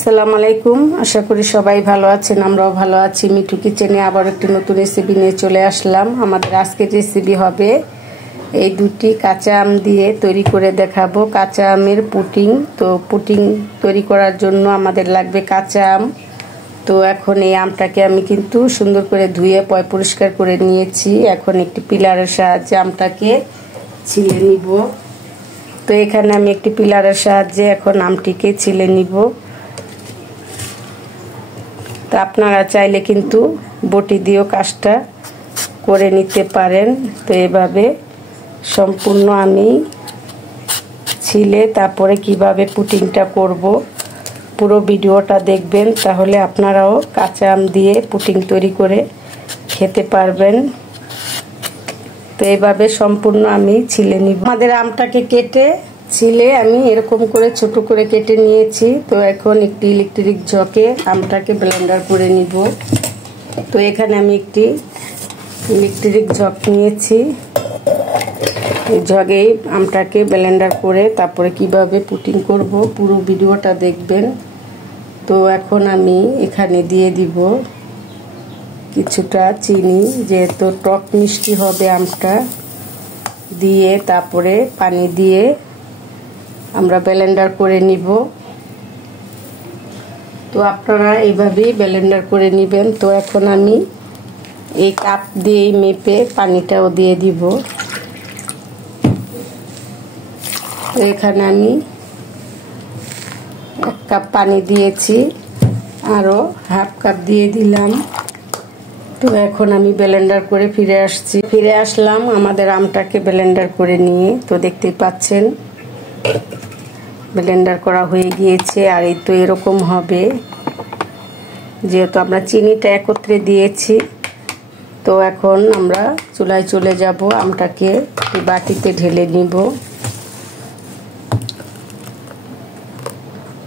আসসালামু আলাইকুম। আশা করি সবাই ভালো আছেন, আমরাও ভালো আছি। মিঠু কিচেনে আবার একটি নতুন রেসিপি নিয়ে চলে আসলাম। আমাদের আজকের রেসিপি হবে এই দুটি কাঁচা আম দিয়ে তৈরি করে দেখাবো কাঁচা আমের পুডিং। তো পুডিং তৈরি করার জন্য আমাদের লাগবে কাঁচা আম। তো এখন এই আমটাকে আমি কিন্তু সুন্দর করে ধুয়ে পরিষ্কার করে নিয়েছি। এখন একটি পিলারের সাহায্যে আমটাকে ছিলে নিব। তো এখানে আমি একটি পিলারের সাহায্যে এখন আমটিকে ছিলে নিব। তো আপনারা চাইলে কিন্তু বটি দিয়েও কাজটা করে নিতে পারেন। তো এভাবে সম্পূর্ণ আমি ছিলে তারপরে কিভাবে পুডিংটা করব পুরো ভিডিওটা দেখবেন, তাহলে আপনারাও কাঁচা আম দিয়ে পুডিং তৈরি করে খেতে পারবেন। তো এইভাবে সম্পূর্ণ আমি ছিলে নিব। আমাদের আমটাকে কেটে ছিলে আমি এরকম করে ছোট করে কেটে নিয়েছি। তো এখন একটি ইলেকট্রিক জকে আমটাকে ব্লেন্ডার করে নিব। তো এখানে আমি একটি ইলেকট্রিক জগ নিয়েছি। এই জগেই আমটাকে ব্লেন্ডার করে তারপরে কিভাবে পুডিং করব পুরো ভিডিওটা দেখবেন। তো এখন আমি এখানে দিয়ে দিব কিছুটা চিনি, যেহেতু টক মিষ্টি হবে আমটা, দিয়ে তারপরে পানি দিয়ে আমরা ব্লেন্ডার করে নিব। তো আপনারা এইভাবেই ব্লেন্ডার করে নেবেন। তো এখন আমি এই কাপ দিয়ে মেপে পানিটাও দিয়ে দিব। তো এখানে আমি 1 কাপ পানি দিয়েছি, আরও হাফ কাপ দিয়ে দিলাম। তো এখন আমি ব্লেন্ডার করে ফিরে আসলাম আমাদের আমটাকে ব্লেন্ডার করে নিয়ে। তো দেখতেই পাচ্ছেন ব্লেন্ডার করা হয়ে গিয়েছে। আর এই তো এরকম হবে, যেহেতু আমরা চিনিটা একত্রে দিয়েছি। তো এখন আমরা চুলায় চলে যাব, আমটাকে বাটিতে ঢেলে নিব।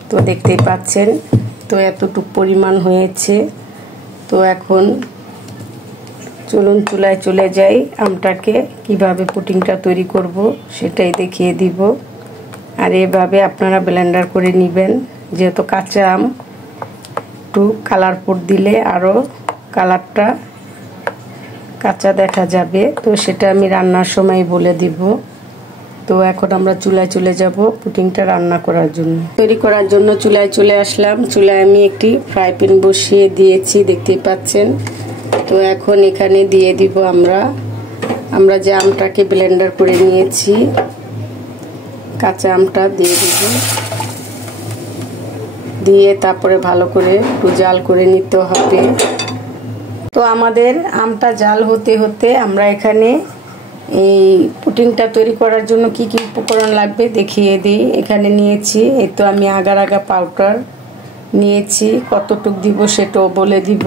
তো দেখতেই পাচ্ছেন তো এতটুকু পরিমাণ হয়েছে। তো এখন চলুন চুলায় চলে যাই, আমটাকে কিভাবে পুডিংটা তৈরি করব সেটাই দেখিয়ে দিব। আর এভাবে আপনারা ব্লেন্ডার করে নেবেন, যেহেতু কাঁচা আম একটু কালারফুল দিলে আরও কালারটা কাঁচা দেখা যাবে। তো সেটা আমি রান্নার সময় বলে দিব। তো এখন আমরা চুলায় চলে যাব পুডিংটা রান্না করার জন্য। তৈরি করার জন্য চুলায় চলে আসলাম। চুলায় আমি একটি ফ্রাই প্যান বসিয়ে দিয়েছি, দেখতেই পাচ্ছেন। তো এখন এখানে দিয়ে দিব আমরা যে আমটাকে ব্লেন্ডার করে নিয়েছি, কাঁচা আমটা দিয়ে দিব। দিয়ে তারপরে ভালো করে একটু জাল করে নিতে হবে। তো আমাদের আমটা জাল হতে হতে আমরা এখানে এই পুডিংটা তৈরি করার জন্য কি কি উপকরণ লাগবে দেখিয়ে দিই। এখানে নিয়েছি এই তো আমি আগার পাউডার নিয়েছি, কতটুক দিব সেটাও বলে দিব।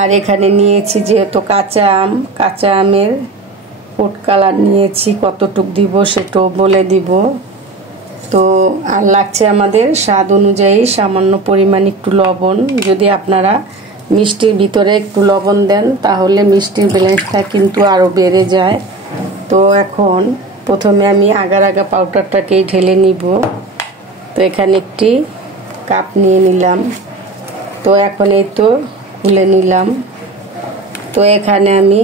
আর এখানে নিয়েছি যেহেতু কাঁচা আমের ফুড কালার নিয়েছি, কতটুক দিব সেটাও বলে দিব। তো আর লাগছে আমাদের স্বাদ অনুযায়ী সামান্য পরিমাণ একটু লবণ। যদি আপনারা মিষ্টির ভিতরে একটু লবণ দেন তাহলে মিষ্টির ব্যালেন্সটা কিন্তু আরও বেড়ে যায়। তো এখন প্রথমে আমি আগার পাউডারটাকেই ঢেলে নিব। তো এখানে একটি কাপ নিয়ে নিলাম। তো এখন এই তো খুলে নিলাম। তো এখানে আমি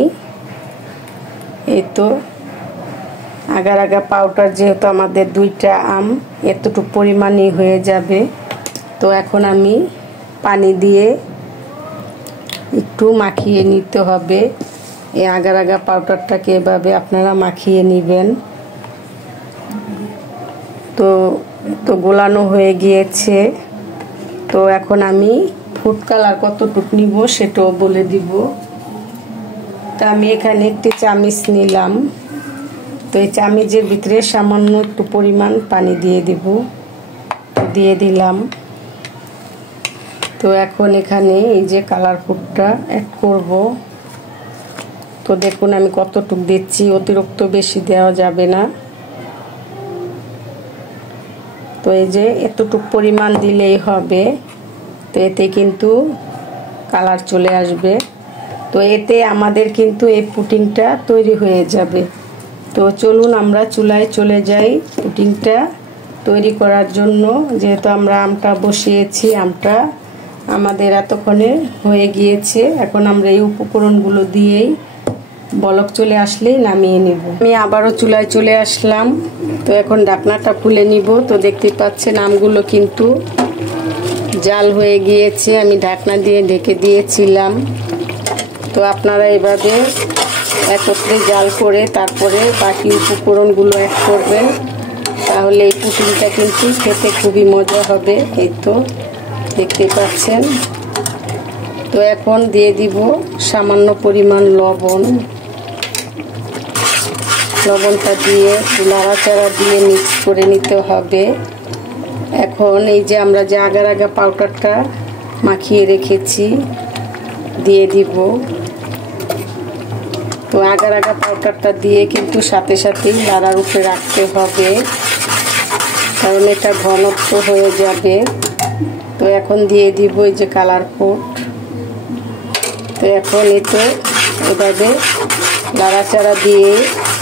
এই তো আগার পাউডার, যেহেতু আমাদের 2টা আম এতটুকু পরিমাণই হয়ে যাবে। তো এখন আমি পানি দিয়ে একটু মাখিয়ে নিতে হবে। এই আগার পাউডারটাকে এভাবে আপনারা মাখিয়ে নেবেন। তো গোলানো হয়ে গিয়েছে। তো এখন আমি ফুড কালার কতটুকু নিব সেটাও বলে দিব। তো আমি এখানে একটি চামচ নিলাম। তো এই চামচের ভিতরে সামান্য একটু পরিমাণ পানি দিয়ে দিব। দিয়ে দিলাম। তো এখন এখানে এই যে কালার ফুডটা অ্যাড করব। তো দেখুন আমি কতটুকু দিচ্ছি, অতিরিক্ত বেশি দেওয়া যাবে না। তো এই যে এতটুকু পরিমাণ দিলেই হবে। তো এতে কিন্তু কালার চলে আসবে। তো এতে আমাদের কিন্তু এই পুডিংটা তৈরি হয়ে যাবে। তো চলুন আমরা চুলায় চলে যাই পুডিংটা তৈরি করার জন্য। যেহেতু আমরা আমটা বসিয়েছি, আমটা আমাদের এতক্ষণে হয়ে গিয়েছে। এখন আমরা এই উপকরণগুলো দিয়েই বলক চলে আসলেই নামিয়ে নিব। আমি আবারও চুলায় চলে আসলাম। তো এখন ঢাকনাটা খুলে নিব। তো দেখতে পাচ্ছেন আমগুলো কিন্তু জাল হয়ে গিয়েছে। আমি ঢাকনা দিয়ে ঢেকে দিয়েছিলাম। তো আপনারা এভাবে একত্রে জাল করে তারপরে বাকি উপকরণগুলো অ্যাড করবেন, তাহলে এই পুটিংটা কিন্তু খেতে খুবই মজা হবে। এই তো দেখতে পাচ্ছেন। তো এখন দিয়ে দিব সামান্য পরিমাণ লবণ। লবণটা দিয়ে নাড়াচাড়া দিয়ে মিক্স করে নিতে হবে। এখন এই যে আমরা যে আগার আগা পাউডারটা মাখিয়ে রেখেছি দিয়ে দিব। তো আগার আগা পাউডারটা দিয়ে কিন্তু সাথে সাথেই লাড়ার উপরে রাখতে হবে, কারণ এটা ঘনত্ব হয়ে যাবে। তো এখন দিয়ে দিব এই যে কালার ফুড। তো এখন এতে এভাবে নাড়াচাড়া দিয়ে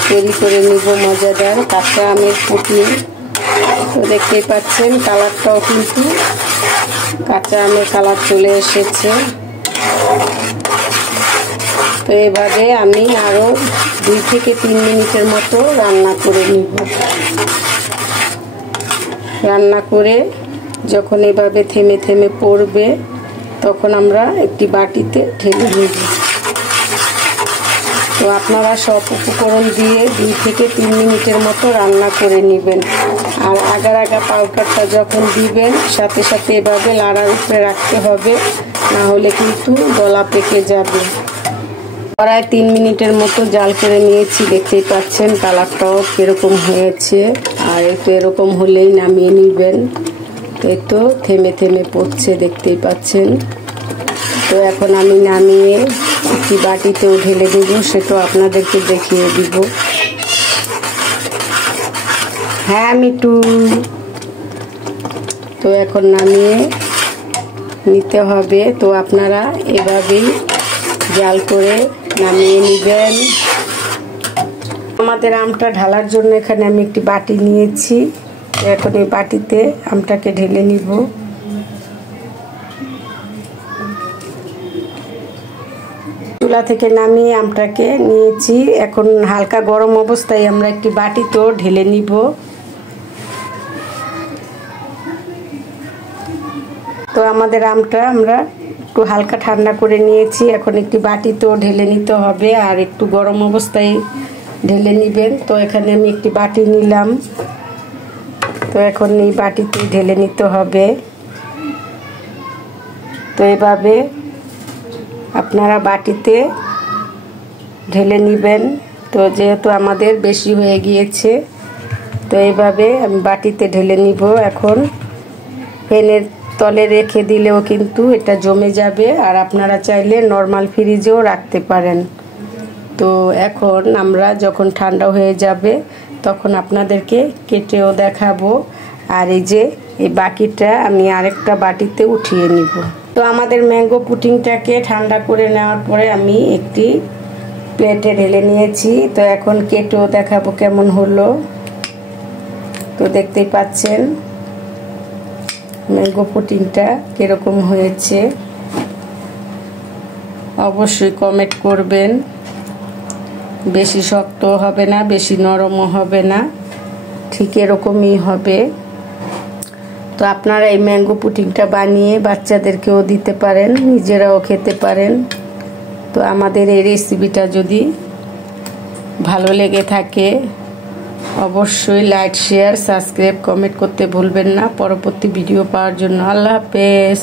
তৈরি করে নিব মজাদার কাঁচা আমের পুটিং। তো দেখতেই পাচ্ছেন কালারটাও কিন্তু কাঁচা আমের কালার চলে এসেছে। তো এভাবে আমি আরও 2 থেকে 3 মিনিটের মতো রান্না করে নিব। রান্না করে যখন এভাবে থেমে থেমে পড়বে তখন আমরা একটি বাটিতে ঢেলে নেব। তো আপনারা সব উপকরণ দিয়ে 2 থেকে 3 মিনিটের মতো রান্না করে নেবেন। আর আগার আগা পাউডারটা যখন দিবেন সাথে সাথে এভাবে লাড়ার উপরে রাখতে হবে, না হলে কিন্তু গলা পেকে যাবে। প্রায় 3 মিনিটের মতো জাল করে নিয়েছি। দেখতেই পাচ্ছেন কালারটাও কিরকম হয়েছে। আর একটু এরকম হলেই নামিয়ে নেবেন। এই তো থেমে থেমে পড়ছে, দেখতেই পাচ্ছেন। তো এখন আমি নামিয়ে একটি বাটিতেও ঢেলে দেব, সেটাও আপনাদেরকে দেখিয়ে দিব। হ্যাঁ মিটু। তো এখন নামিয়ে নিতে হবে। তো আপনারা এভাবেই জাল করে নামিয়ে নেবেন। আমাদের আমটা ঢালার জন্য এখানে আমি একটি বাটি নিয়েছি। এখন এই বাটিতে আমটাকে ঢেলে নিব। চুলা থেকে নামিয়ে আমটাকে নিয়েছি। এখন হালকা গরম অবস্থায় আমরা একটি বাটিতেও ঢেলে নিব। তো আমাদের আমটা আমরা একটু হালকা ঠান্ডা করে নিয়েছি। এখন একটি বাটিতেও ঢেলে নিতে হবে, আর একটু গরম অবস্থায় ঢেলে নেবেন। তো এখানে আমি একটি বাটি নিলাম। তো এখন এই বাটিতে ঢেলে নিতে হবে। তো এভাবে আপনারা বাটিতে ঢেলে নেবেন। তো যেহেতু আমাদের বেশি হয়ে গিয়েছে, তো এইভাবে আমি বাটিতে ঢেলে নিব। এখন ফ্যানের তলে রেখে দিলেও কিন্তু এটা জমে যাবে, আর আপনারা চাইলে নর্মাল ফ্রিজেও রাখতে পারেন। তো এখন আমরা যখন ঠান্ডা হয়ে যাবে তখন আপনাদেরকে কেটেও দেখাবো। আর এই যে এই বাকিটা আমি আরেকটা বাটিতে উঠিয়ে নিব। তো আমাদের ম্যাঙ্গো পুডিংটাকে ঠান্ডা করে নেওয়ার পরে আমি একটি প্লেটে ঢেলে নিয়েছি। তো এখন কেটেও দেখাবো কেমন হলো। তো দেখতেই পাচ্ছেন ম্যাঙ্গো পুডিংটা কিরকম হয়েছে, অবশ্যই কমেন্ট করবেন। বেশি শক্ত হবে না, বেশি নরমও হবে না, ঠিক এরকমই হবে। তো আপনারা এই ম্যাঙ্গো পুডিংটা বানিয়ে বাচ্চাদেরকেও দিতে পারেন, নিজেরাও খেতে পারেন। তো আমাদের এই রেসিপিটা যদি ভালো লেগে থাকে অবশ্যই লাইক, শেয়ার, সাবস্ক্রাইব, কমেন্ট করতে ভুলবেন না পরবর্তী ভিডিও পাওয়ার জন্য। আল্লাহ হাফেজ।